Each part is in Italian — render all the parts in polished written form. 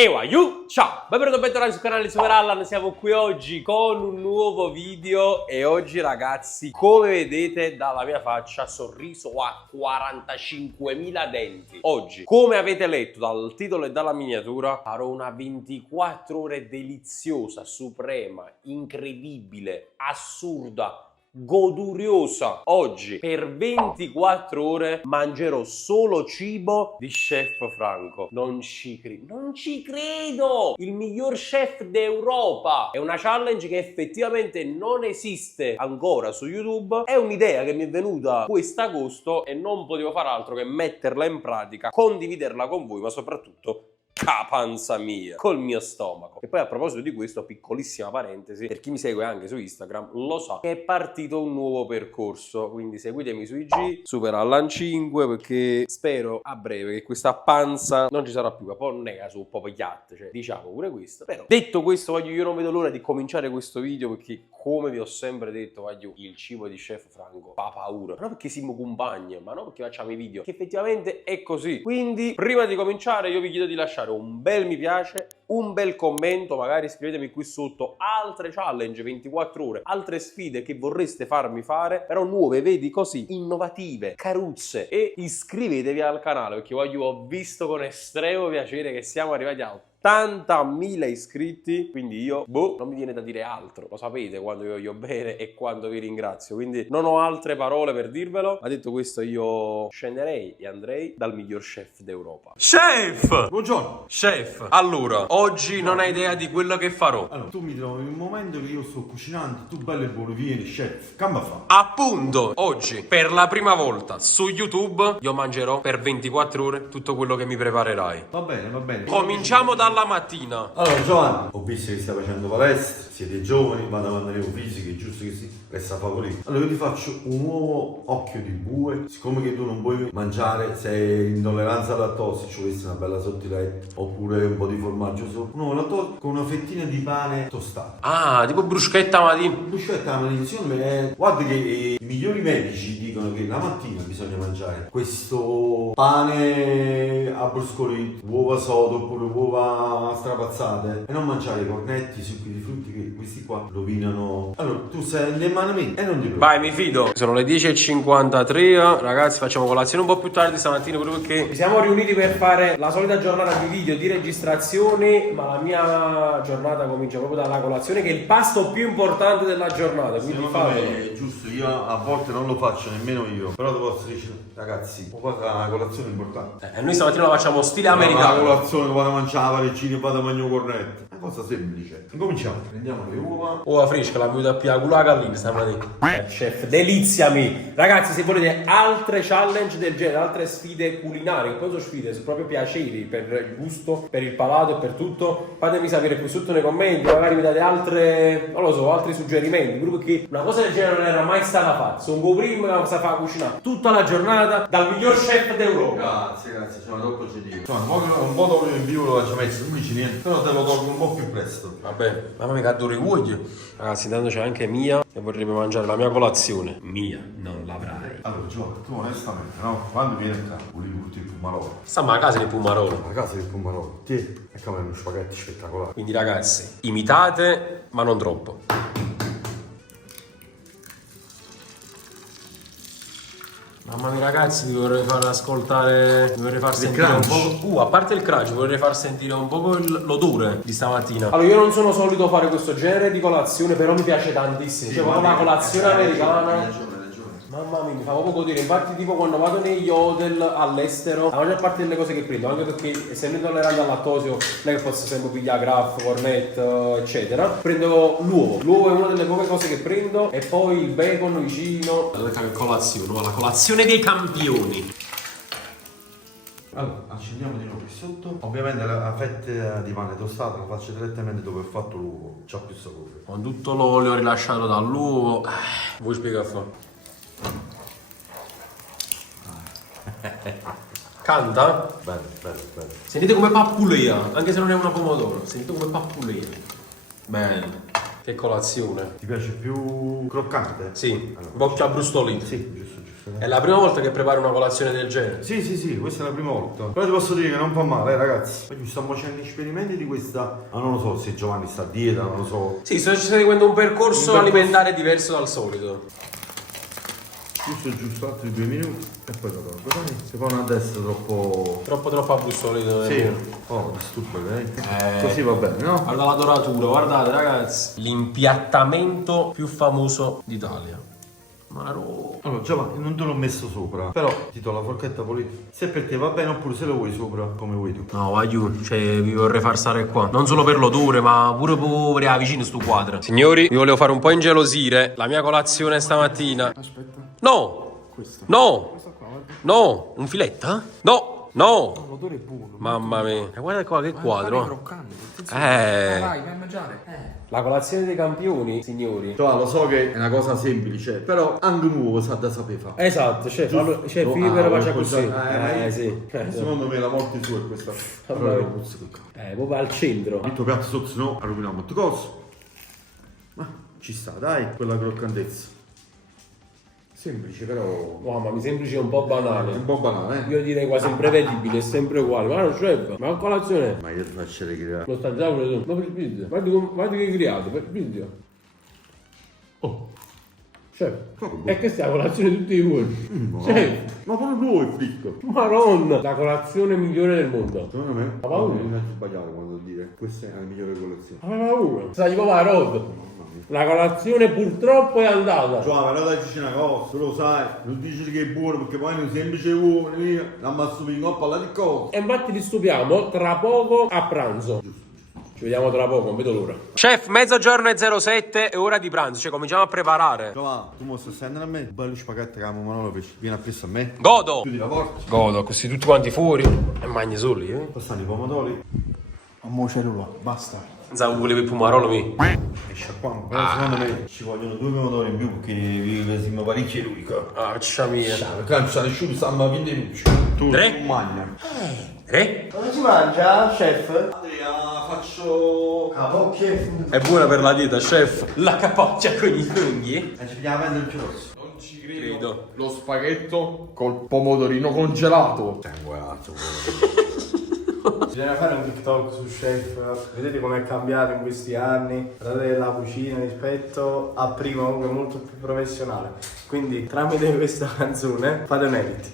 Ciao, benvenuti e bentornati sul canale di Super Allan. Siamo qui oggi con un nuovo video e oggi ragazzi, come vedete dalla mia faccia, sorriso a 45.000 denti. Oggi, come avete letto dal titolo e dalla miniatura, farò una 24 ore deliziosa, suprema, incredibile, assurda, goduriosa. Oggi per 24 ore mangerò solo cibo di chef Franco. Non ci credo, il miglior chef d'Europa. È una challenge che effettivamente non esiste ancora su YouTube. È un'idea che mi è venuta quest'agosto e non potevo fare altro che metterla in pratica, condividerla con voi, ma soprattutto panza mia, col mio stomaco. E poi a proposito di questo, piccolissima parentesi, per chi mi segue anche su Instagram lo sa che è partito un nuovo percorso, quindi seguitemi su IG, Super Allan 5, perché spero a breve che questa panza non ci sarà più, ma poi non è su un po' pigliatte, cioè diciamo pure questo. Però detto questo, io non vedo l'ora di cominciare questo video perché, come vi ho sempre detto, il cibo di chef Franco fa paura, ma non perché siamo compagni, ma non perché facciamo i video, che effettivamente è così. Quindi prima di cominciare io vi chiedo di lasciare un bel mi piace, un bel commento, magari scrivetemi qui sotto altre challenge 24 ore, altre sfide che vorreste farmi fare, però nuove, vedi, così innovative, caruzze, e iscrivetevi al canale perché ho visto con estremo piacere che siamo arrivati a 80.000 iscritti, quindi io, non mi viene da dire altro, lo sapete quando vi voglio bene e quando vi ringrazio, quindi non ho altre parole per dirvelo, ma detto questo io scenderei e andrei dal miglior chef d'Europa. Chef! Buongiorno. Chef, allora, oggi non hai idea di quello che farò. Allora, tu mi trovi in un momento che io sto cucinando, tu bello e buono, vieni, chef, camba fa. Appunto, oggi, per la prima volta su YouTube, io mangerò per 24 ore tutto quello che mi preparerai. Va bene, va bene. Cominciamo dalla mattina. Allora, Giovanni, ho visto che stai facendo palestra, siete giovani, vado a mantenere fisico, è giusto che si resta favorito. Allora, io ti faccio un nuovo occhio di bue, siccome che tu non puoi mangiare, se hai intolleranza alla lattosio, ci vuoi una bella sottiletta, oppure un po' di formaggio sopra, un nuovo lattosio con una fettina di pane tostato. Ah, tipo bruschetta mattina. Bruschetta la maledizione, guarda che i migliori medici dicono che la mattina bisogna mangiare questo pane a bruscolito, uova sodo oppure uova strapazzate e non mangiare i cornetti, succhi di frutti, che questi qua rovinano. Allora tu sei nelle mani mie e non ti preoccupare. Vai, mi fido. Sono le 10:53, ragazzi, facciamo colazione un po' più tardi stamattina proprio perché ci siamo riuniti per fare la solita giornata di video, di registrazione, ma la mia giornata comincia proprio dalla colazione, che è il pasto più importante della giornata, quindi fatelo. È giusto, io a volte non lo faccio nemmeno io, però ti posso dire, ragazzi, la colazione è importante. Noi stamattina la facciamo stile La americano. colazione, vado a mangiare la pareggina e vado a mangiare un cornetto. È una cosa semplice. Incominciamo. Prendiamo le uova. Uova fresca, la venuta più a culo la gallina stamattina. Chef, deliziami. Ragazzi, se volete altre challenge del genere, altre sfide culinarie, che poi sono sfide, sono proprio piaceri per il gusto, per il palato e per tutto, fatemi sapere qui sotto nei commenti, magari mi date altre, non lo so, altri suggerimenti, proprio perché una cosa del genere non era mai stata fatta. Sono un primo che sa fare cucinare tutta la giornata dal miglior chef d'Europa. Grazie, sono troppo gentile. Insomma, un po' d'olio in più lo faccio messo, non dici niente, però te lo tolgo un po' più presto. Vabbè, mamma mia che adoro i voglio. Ragazzi, intanto c'è anche Mia che vorrebbe mangiare la mia colazione. Mia, non l'avrai. Allora, Giovanni, tu onestamente, no? Quando vieni a casa, volevi tutti il pumarolo. Stiamo a casa di Pumarolo. La casa del pumarolo, ti è come uno spaghetti spettacolare. Quindi ragazzi, imitate, ma non troppo. Mamma mia ragazzi, vi vorrei far ascoltare, vi vorrei far sentire crunch. un po'. A parte il crunch, vi vorrei far sentire un po' l'odore di stamattina. Allora, io non sono solito fare questo genere di colazione, però mi piace tantissimo. Cioè, proprio una colazione americana. Hai ragione. Mamma mia, mi fa proprio godere. Infatti, tipo quando vado negli hotel all'estero, la maggior parte delle cose che prendo, anche perché essendo intollerante al lattosio, non è che posso sempre pigliare Graff, Cornet, eccetera. Prendo l'uovo. L'uovo è una delle poche cose che prendo, e poi il bacon vicino. La colazione, la colazione dei campioni. Allora, accendiamo di nuovo qui sotto. Ovviamente la fetta di pane tostata la faccio direttamente dove ho fatto l'uovo, c'ha più sapore. Con tutto l'olio rilasciato dall'uovo. Vuoi spiegare a fare? Canta? Bello. Sentite come pappulea, anche se non è una pomodoro. Sentite come pappulea. Bello. Che colazione. Ti piace più croccante? Sì, Allora, boccia brustolita. sì, giusto. È la prima volta che prepari una colazione del genere? Sì, questa è la prima volta. Però ti posso dire che non fa male, ragazzi. Oggi stiamo facendo esperimenti di questa. Ma non lo so se Giovanni sta a dieta, non lo so. Sì, sto seguendo un percorso alimentare diverso dal solito. Giusto, altri 2 minuti e poi lo tolgo. Dai, se poi non adesso Troppo abbrustolito. Sì, oh, stupido, così va bene, no? Guarda la doratura, guardate ragazzi. L'impiattamento più famoso d'Italia. Maro. Allora Giovanni, non te l'ho messo sopra, però ti do la forchetta pulita. Se per te va bene oppure se lo vuoi sopra, come vuoi tu. No, vai giù, cioè vi vorrei far stare qua. Non solo per l'odore, ma pure per vicino sto quadro. Signori, vi volevo fare un po' ingelosire la mia colazione stamattina. Aspetta. No! Questa. No! Questa qua, guarda. No! Un filetta? No! No! L'odore è buono. Mamma mia. Guarda qua che quadro. Croccante. Eh. Vai a mangiare. La colazione dei campioni, signori. Cioè, lo so che è una cosa semplice, però anche nuovo sa da sapere fare. Esatto, chef, Giusto. chef, No, io per faccia qualcosa- così. sì. Sì. Secondo me la morte sua è questa. Vabbè. Allora, lo puzzo che cazzo. Proprio al centro. Il tuo piatto sotto, se no roviniamo molto coso. Ma ci sta, dai, quella croccantezza. Semplice, però. Mamma, mi semplice un po' banale. Un po' banale, Io direi quasi imprevedibile, è sempre uguale. Guarda, chef, ma a colazione. Ma io ti faccio recreare. Lo sta già tu. Ma per pizza. Guarda che hai creato, per pizza. Oh, Chef, Proprio. è che sta a colazione tutti i giorni. no. Chef, Ma pure lui è fritto. Maronna, la colazione migliore del mondo. Secondo me, Ma paura. non è sbagliato quando dire. Questa è la migliore colazione. Ma paura. Stai proprio a road. La colazione purtroppo è andata. Cioè, però dai, dici una cosa, tu lo sai, non dici che è buono perché poi non semplice buono, non mi stupito, non parlare di cose. E infatti li stupiamo tra poco a pranzo. Ci vediamo tra poco, non vedo l'ora. Chef, mezzogiorno e 07 è ora di pranzo, cioè cominciamo a preparare. Giovanni, tu mi stai sentendo a me? Bello spaghetti che amo Manolo pesce. Vieni appresso a me. Godo! Chiudi la porta. Godo, così tutti quanti fuori. E mangi soli, eh? Poi stanno i pomodori. Ammo cellula, basta. Pensavo volevi il pomarolo mi. E sciacquamo. Però secondo me ci vogliono 2 pomodori in più perché siamo parecchie l'unico. Ah, ciccia mia. Perché non c'è nessuno, stanno a 20 luci. Tu Tre? non mangia. Come si mangia, chef? Andrea, faccio Capocchie. È buona per la dieta, chef. La capoccia con i funghi? e ci vediamo a vendere il girosso. Non ci Credo. Lo spaghetto col pomodorino congelato. Bisogna fare un TikTok su chef, vedete com'è cambiato in questi anni, guardate la cucina rispetto a prima, comunque molto più professionale. Quindi tramite questa canzone fate meriti.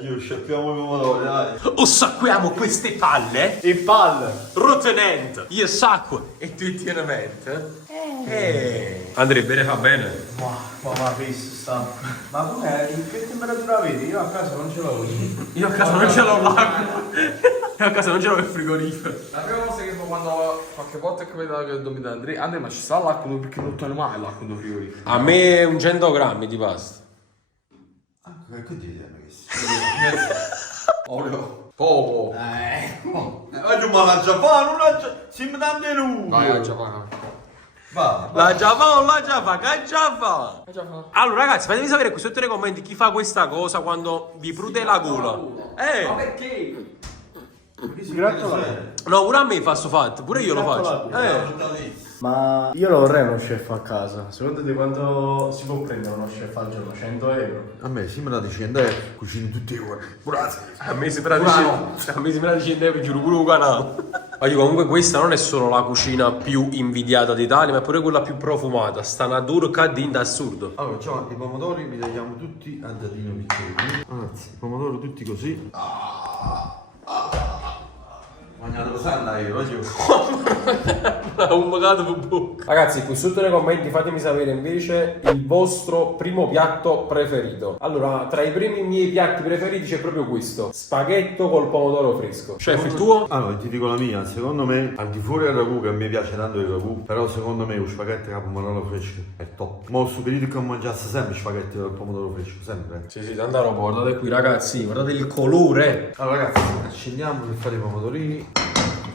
Io sciacquiamo i pomodori, dai. O sacquiamo queste palle? E palle! Rotenente. Io sacco e tu tienamente. Andrea, bene fa bene. Ma visto sta. Ma com'è? In che temperatura vedi? Io a casa non ce l'ho così. Io a casa non ce l'ho l'acqua. Io a casa non ce l'ho il frigorifero. La prima cosa che quando qualche volta è capitato che dormi da Andrea, ma ci sta l'acqua perché non tiene mai l'acqua del frigorifero. A me un 100 grammi di pasta. Che ti dicono questo? Olio. Poco. Oggi ma la Giappone, non la Giappone, siamo tanti nubi. Vai a Giappone. Va. La già fa o la già fa? Che già fa? Vai a Giappone. Allora ragazzi, fatemi sapere qui sotto nei commenti chi fa questa cosa quando vi prude la gola. Ma perché? No, pure a me fa sto fatto, pure io lo faccio. Ma io lo vorrei uno chef a casa. Secondo te quanto si può prendere uno chef al giorno? 100 euro? A me sembra di scendere, cucino tutti i giorni. Grazie. A me sembra di scendere, giuro pure un canale. Voglio comunque questa non è solo la cucina più invidiata d'Italia, ma è pure quella più profumata. Sta una durca di assurdo. Allora, Giovanni, i pomodori li tagliamo tutti a dadino piccolini. Anzi, i pomodori tutti così. Mangiato sanna io, voglio. Un bocato per bocca. Ragazzi, qui sotto nei commenti fatemi sapere invece il vostro primo piatto preferito. Allora, tra i primi miei piatti preferiti c'è proprio questo: spaghetto col pomodoro fresco. Chef, il tuo? Allora, ti dico la mia, secondo me, al di fuori del ragù, che a me piace tanto il ragù, però secondo me lo spaghetto con pomodoro fresco è top. Ma ho superito che mangiasse sempre spaghetti con pomodoro fresco, sempre. Sì, tanta roba, guardate qui ragazzi, guardate il colore. Allora ragazzi, accendiamo per fare i pomodorini.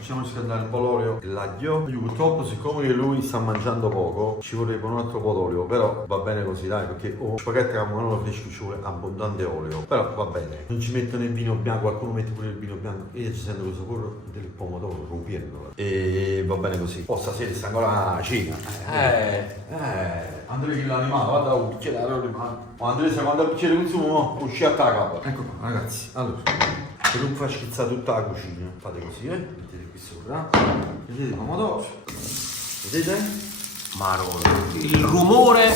facciamo riscaldare un po' l'olio e l'aglio. Io purtroppo, siccome che lui sta mangiando poco, ci vorrebbe un altro po' d'olio, però va bene così, dai, perché spaghetti a manolo fresco ci vuole abbondante olio, però va bene. Non ci mettono il vino bianco, qualcuno mette pure il vino bianco e io ci sento il sapore del pomodoro rompiendola. E va bene così. Oh, stasera sta ancora a cena. Andrea che l'ha animato, guarda un bicchiere animato. Ma Andrea, se quando il bicchiere consumo, uscì a capa. Ecco qua, ragazzi. Allora, per non far schizzare tutta la cucina, fate così, mettete qui sopra. Vedete il pomodoro? Vedete? Marolo. Il rumore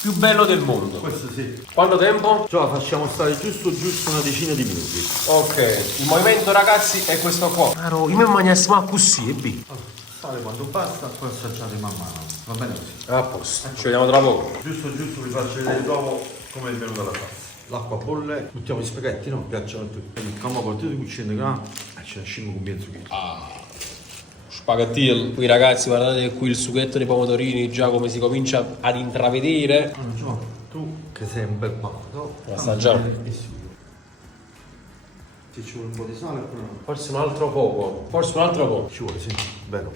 più bello del mondo. Questo sì. Quanto tempo? Cioè, facciamo stare giusto una decina di minuti. Ok. Il movimento, ragazzi, è questo qua. Io mi mangiassimo così e B. Sale quando basta, poi assaggiate man mano. Va bene così. A posto. Ci vediamo tra poco. Giusto, vi faccio vedere dopo come è venuta la pasta. L'acqua bolle, mettiamo gli spaghetti, no? Piacciono tutti. Mettiamo un po' di cucina qua e ci lasciamo con mezzo chilo. Spaghettiello. Qui ragazzi, guardate qui il sughetto dei pomodorini, già come si comincia ad intravedere. Allora, tu che sei un bel malato, assaggiare. Se ci vuole un po' di sale, però Forse un altro poco. ci vuole, sì, vero.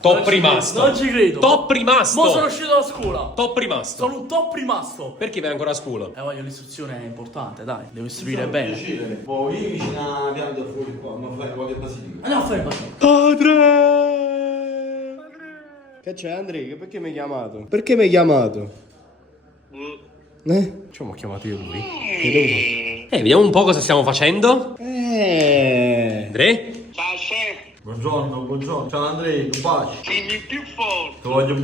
Top rimasto. Non ci credo. Top rimasto. Mo sono uscito da scuola. Top rimasto. Sono un top rimasto. Perché vai ancora a scuola? Voglio l'istruzione è importante, dai. Devo istruire bene. Poi io vicino a pianta fuori qua, ma fai qualche basilico. Andiamo a fare il bacino. Padre. Che c'è Andrea? Perché mi hai chiamato? Perché mi hai chiamato? Ci ho chiamato io lui. Vediamo un po' cosa stiamo facendo. Andre? Buongiorno. Ciao Andrea, un bacio. Dimmi più forte. Ti voglio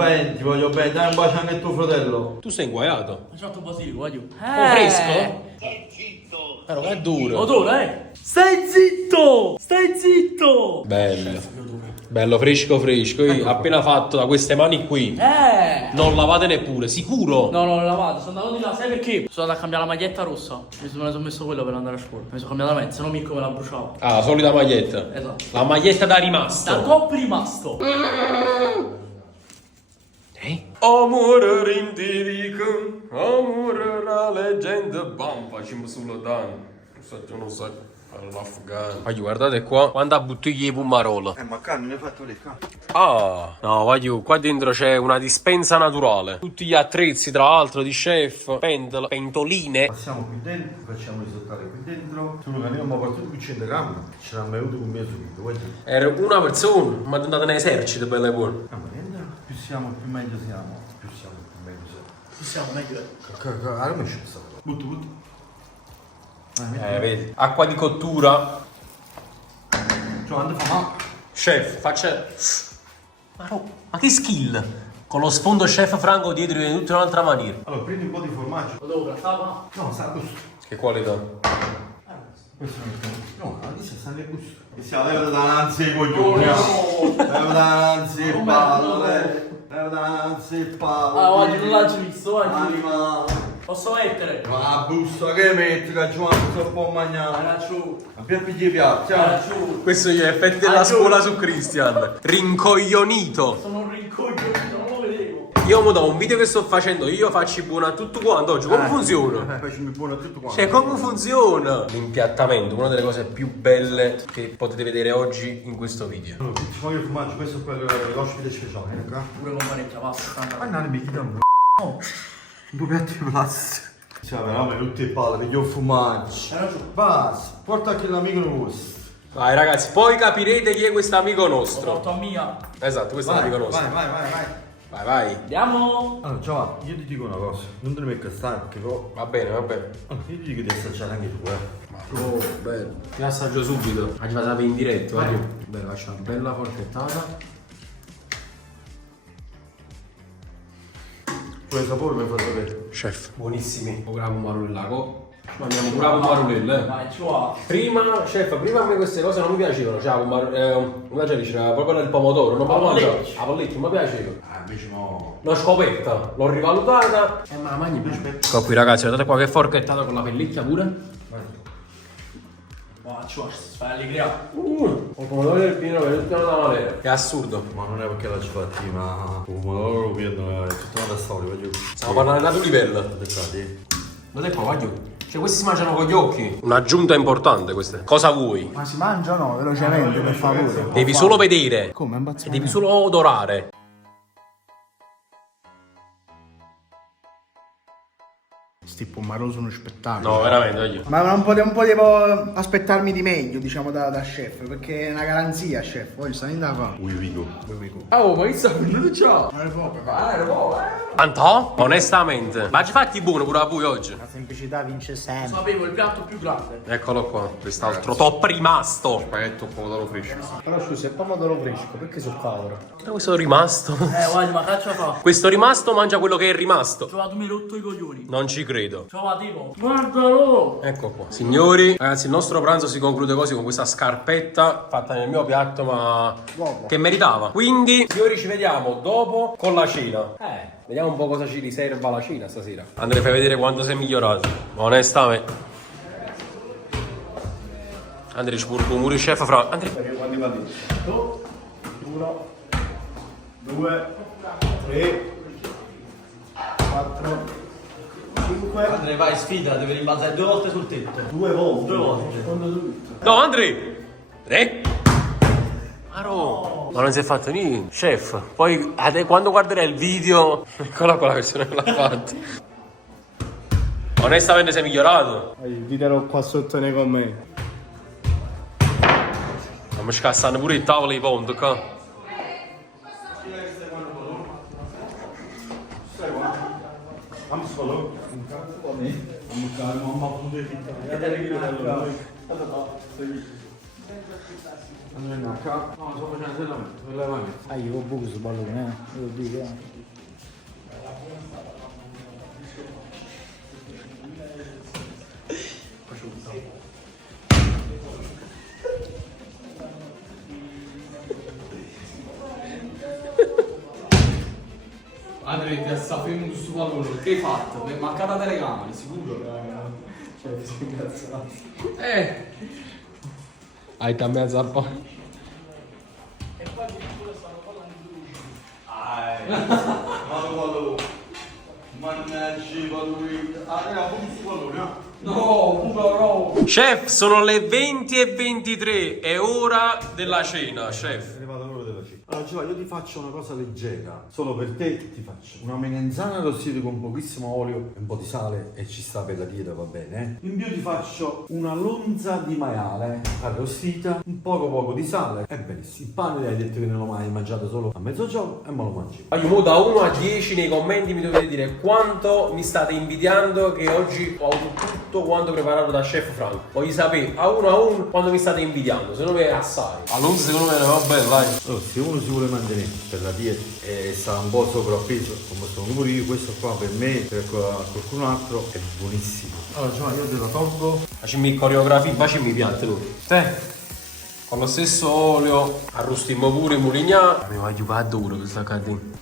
bene, dai un bacio anche a tuo fratello. Tu sei inguaiato. Facciamo un basilico, voglio. Fresco? Stai zitto. Però è duro. Odore, Stai zitto. Bello fresco. Io appena fatto da queste mani qui. Non lavate neppure, sicuro? No, l'ho lavato, sono andato di là, sai perché? Sono andato a cambiare la maglietta rossa. Me ne sono messo quello per andare a scuola. Mi sono cambiato la maglietta, se no Mirko me la bruciava. Ah, la solita maglietta. Esatto. La maglietta da rimasto. Da top rimasto. Amore rintivico, amore la leggenda, bam, facciamo solo danno. Non so, all'afgano. Guardate qua, quanta bottiglia di Pumarola. Ma Carlo, mi hai fatto le carte. Ah, no, voglio, qua dentro c'è una dispensa naturale. Tutti gli attrezzi, tra l'altro, di chef, pentoline. Passiamo qui dentro, facciamo risottare qui dentro. Solo che noi abbiamo portato qui 100 grammi, ce l'hanno bevuto con mezzo chilo, guarda. Era una persona, ma è andata in esercito, bella e buona. Ma niente, più siamo, più meglio siamo. Più meglio siamo. Ci siamo meglio. Allora mi è stato. Butto. Vedi. Acqua di cottura. Cioè, quando fa male. Chef, faccia... Ma che skill! Con lo sfondo chef Franco dietro in tutta un'altra maniera. Allora, prendi un po' di formaggio. Lo devo grattare? No, sa gusto. Che qualità. Questo non è no, la lista sta nel gusto. E siamo levata davanti ai coglioni. Levata davanti ai palle. Levata davanti ai palle. Ah, oggi non l'ho visto, oggi. Animale. Posso mettere? Ma la busta che metti, che Giovanni si può mangiare. Ragazzi, Abbiamo pigliato piatti. ragazzi. Questo gli effetti della scuola su Christian. Rincoglionito. Sono un rincoglionito, non lo vedevo. Io mo da un video che sto facendo, io faccio buono a tutto quanto oggi. Come funziona? Facciamo buono a tutto quanto. Cioè, come funziona? L'impiattamento, una delle cose più belle che potete vedere oggi in questo video. Allora, ci voglio il formaggio, questo è quello l'ospite speciale, ok? Pure con parecchia pasta. Ma non mi chiediamo. Due piatti di plastica. Cioè, però mi tutte le palle, perché io formaggio. Basta, porta anche l'amico nostro. Vai ragazzi, poi capirete chi è questo amico Lo nostro. porto a mia. Esatto, questo è l'amico nostro. Vai. Vai. Andiamo. Allora, Giovanni, io ti dico una cosa, non te ne mettere stare perché poi... Va bene. Allora, io ti dico di assaggiare anche tu, Oh, bello. Ti assaggio subito. Oggi la sapere in diretto, voglio. Bene, faccio una bella forchettata. Quel sapore mi fa sapere. Chef, buonissimi. Ora la pomarolella. Mandiamo pure la pomarolella. Vai, ci va. Prima a me queste cose non mi piacevano. Cioè, come già diceva, proprio il pomodoro, non mi mangiavo. La pollecchia non mi piaceva. Invece no. L'ho scoperta, l'ho rivalutata. Ma la mangi più. Ecco qui ragazzi, guardate qua che forchettata con la pellicchia pure. Ma ci va, si fa allegria. Il pomodoro del pino che è tutta una manera. È assurdo. Ma non è perché la ci fatti, ma... Un pomodoro lo prendono, è tutta una storia, voglio... Stiamo parlando di alto livello. Aspettate. Lo sai qua, cioè questi si mangiano con gli occhi. Un'aggiunta importante questa. Cosa vuoi? Ma si mangia o no? Velocemente, per favore. Devi solo vedere. Come? E Imbazzato. devi solo odorare. Sti pomarò sono spettacolo. No, veramente, voglio. Ma un po' devo aspettarmi di meglio, diciamo, da chef, perché è una garanzia, chef. Poi sta in da qua. Uivico. Oh, ma che sta venendo già? Non le può. Anto? Onestamente. Ma ci fatti buono pure a voi oggi. La semplicità vince sempre. Sapevo il piatto più grande. Eccolo qua, quest'altro top rimasto. Spaghetto con pomodoro fresco. Però scusa, il pomodoro fresco, perché sono cavolo? Questo è rimasto. Guarda, ma caccia fa. Questo rimasto mangia quello che è rimasto. Trovato mi hai rotto i coglioni. Non ci credo. Trova tipo. Guardalo. Ecco qua. Signori, ragazzi, il nostro pranzo si conclude così con questa scarpetta fatta nel mio piatto, ma che meritava. Quindi, signori, ci vediamo dopo con la cena. Vediamo un po' cosa ci riserva la cena stasera. Andrei a vedere quanto sei migliorato. Onestamente. Andrei ci pure il chef fra. Andrei. Perché quanti pati? 1, 2, 3, 4, 5. Andrea, vai, sfida, devi rimbalzare 2 volte sul tetto. 2 volte. 2 volte. No, Andrei! 3. Ma non si è fatto niente, chef. Poi quando guarderai il video, eccola qua la versione che l'ha fatta. Onestamente sei migliorato. Ditelo qua sotto nei commenti. Stiamo scassando pure il tavolo di ponte qua. Io ho buco su pallone, lo dico. Andrea, ti assaffiamo su pallone, che hai fatto? Mi è mancata la telecamera, sicuro? Cioè, ti sei incazzato. Hai cambiato un po'. Chef, sono le 20:23, è ora della cena, chef. È arrivato l'ora della cena. Allora Giovanni, io ti faccio una cosa leggera. Solo per te ti faccio una melenzana arrostita con pochissimo olio e un po' di sale e ci sta per la dieta, va bene? In più ti faccio una lonza di maiale arrostita, un poco di sale. È benissimo. Il pane hai detto che non l'ho mai mangiato solo a mezzogiorno e me lo mangi. Io da 1 a 10 nei commenti mi dovete dire quanto mi state invidiando che oggi ho avuto tutto quanto preparato da chef Franco. Voglio sapere a uno quanto mi state invidiando, secondo me è assai. Allora secondo me va bene, dai. Allora, se uno si vuole mantenere per la dieta e sta un po' sovrappeso, come sono pure io, questo qua per me, per qualcun altro, è buonissimo. Allora Giovanni, io te lo tolgo. Facciamo coreografia, facciamo i piatti lui. Con lo stesso olio arrostimmo pure i mulignà. Mi voglio fare duro questa catena.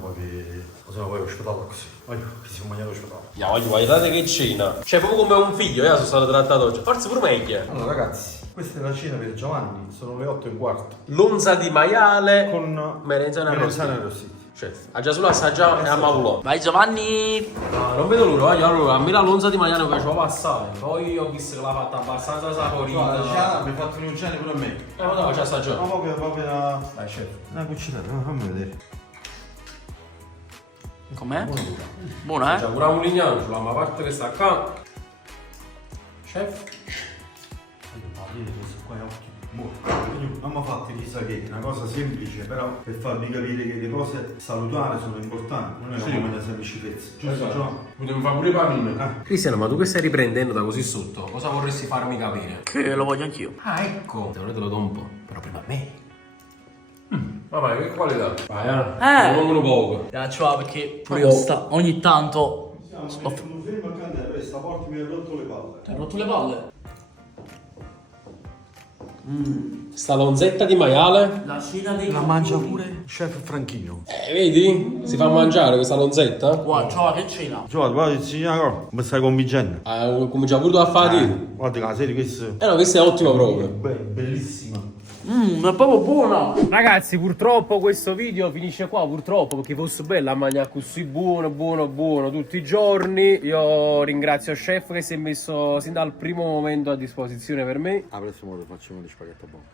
Poi possiamo poi ospitato così. Voglio che si mangiato ospitato. Voglio guardate che cena. Cioè proprio come un figlio, sono stato trattato oggi. Forse pure meglio. Allora ragazzi, questa è la cena per Giovanni, sono le 8:15. Lonza di maiale Con merenzana melenzane arrostita. arrostite. Chef, ha già solo assaggiato e a Maulò. Vai Giovanni. Non vedo l'ora, allora a me la lonza di maiale mi piaceva assai. Poi ho visto che l'ha fatta abbastanza saporita. Mi hai fatto un uccello pure a me. Ma la faccio assaggiare. No, proprio una... Dai chef. Una cucinata, fammi vedere. Com'è? Buona, C'è pure un mulignano, c'è la parte che sta qua. Chef. Questo qua è ottimo. Non mi fate chissà che, una cosa semplice, però per farvi capire che le cose salutari sono importanti, non è come una semplice pezza. Giusto Giovanni? Potevo fare pure i panini. Cristiano, ma tu che stai riprendendo da così sotto? Cosa vorresti farmi capire? Che lo voglio anch'io. Ah, ecco. Se volete lo do un po', però prima a me. Vabbè, che qualità. Vai, non poco. Cioè, perché ogni tanto Siamo fermo accanto a questa porta mi ha rotto le palle. ti hai rotto le palle. Sta lonzetta di maiale. La cena dei La mangia pure chef Franchino. Vedi? Si fa mangiare questa lonzetta. Guarda, ciao, che cena. Giovanni, guarda, ci una cosa, mi stai convincendo. Comincia pure tu a fare. Guarda che la serie questa No, questa è ottima proprio. bellissima. È proprio buona. Ragazzi, purtroppo questo video finisce qua, purtroppo, perché fosse bello a mangiare così buono tutti i giorni. Io ringrazio il chef che si è messo sin dal primo momento a disposizione per me. La prossima volta facciamo gli spaghetti buoni.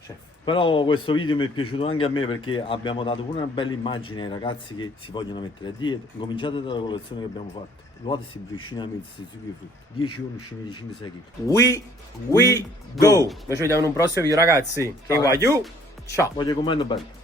Chef. Però questo video mi è piaciuto anche a me perché abbiamo dato pure una bella immagine ai ragazzi che si vogliono mettere a dieta. Cominciate dalla colazione che abbiamo fatto. Guardate questi briochini a mezzo, succhi e frutti. 10 ore uscini di 5-6 kg. We go! Noi ci vediamo in un prossimo video, ragazzi. Ciao. Ciao. Voglio comando bello.